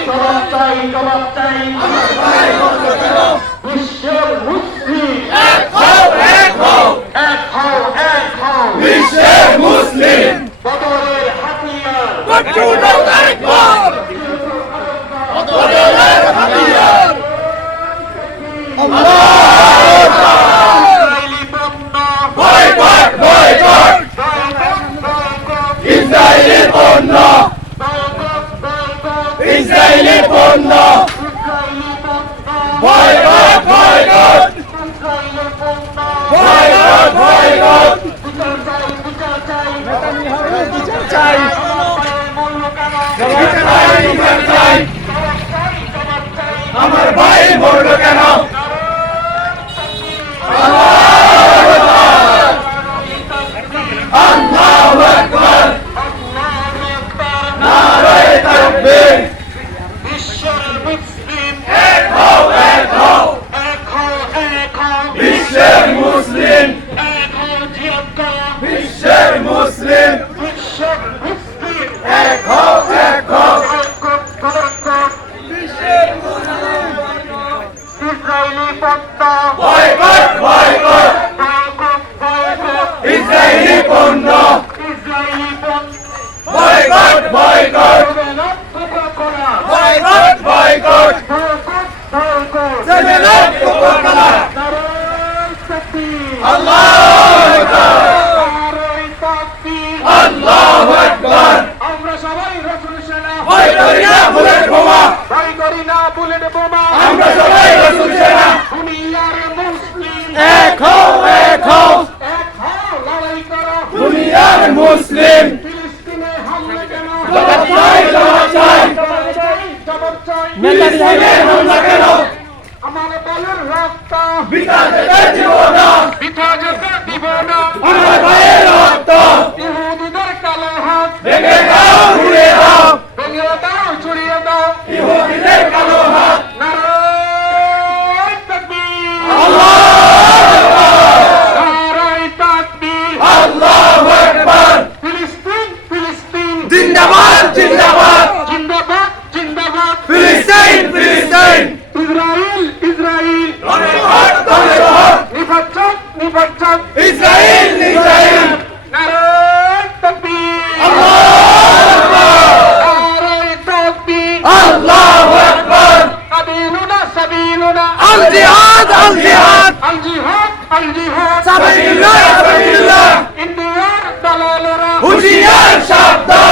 জবাব চাই জবাব চাই বিশ্বের মুসলিম এক হও এক হও এক হও এক হও বিশ্বের মুসলিম বদরের হাতিয়ার বদরের হাতিয়ার ইসরায়েলি পণ্য বয়কট বয়কট ইসরায়েলি পণ্য ইসরায়েলি পণ্য বয়কট বয়কট বয়কট বয়কট বিচার চাই বিচার চাই আমার ভাই মরল কেন আল্লাহু আকবার নারায়ে তাকবীর বিশ্বের মুসলিম এক হও এক হও এক হও এক হও বিশ্বের মুসলিম এক হও জিয়াদা বিশ্বের মুসলিম বিশ্বের মুসলিম এক হও এক হও বিশ্বের মুসলিম ইসরায়েলি পণ্য বয়কট বয়কট ইসরায়েলি পণ্য ইসরায়েলি পণ্য boycott boycott boycott boycott seven Coca Cola আল্লাহু আকবার আল্লাহু আকবার আমরা সবাই রাসূল সেনা ভয় করি না বুলেট বোমা ভয় করি না বুলেট বোমা আমরা সবাই রাসূল সেনা দুনিয়ার মুসলিম এক হও এক হও এক হও লড়াই করো দুনিয়ার মুসলিম ফিলিস্তিনে হামলা কেন জবাব চাই জবাব চাই জবাব চাই জবাব চাই ফিলিস্তিনে হামলা কেন আমার ভাইয়ের রক্ত বিটা যেতে দিব না বিটা যেতে দিব না আমার ভাইয়ের রক্ত ইহুদিদের কালো হাত ভেঙে দাও ছুড়িয়ে দাও ভেঙে দাও ছুড়িয়ে দাও ইহুদিদের কালো হাত নারায়ে তাকবীর আল্লাহু আকবার নারায়ে তাকবীর আল্লাহু আকবার ফিলিস্তিন ফিলিস্তিন জিন্দাবাদ জিন্দাবাদ জিন্দাবাদ জিন্দাবাদ ফিলিস্তিন ফিলিস্তিন ইসরায়েল ইসরায়েল ধন্যবাদ ধন্যবাদ নিফাচ্ছাত নিফাচ্ছাত ইসরায়েল ইসরায়েল নারায়ে তাকবীর আল্লাহু আকবার নারায়ে তাকবীর আল্লাহু আকবার সাবিলুনা সাবিলুনা আল জিহাদ আল জিহাদ আল জিহাদ আল জিহাদ সাবিলুল্লাহ সাবিলুল্লাহ ইন্ডিয়ার দালালেরা হুঁশিয়ার সাবধান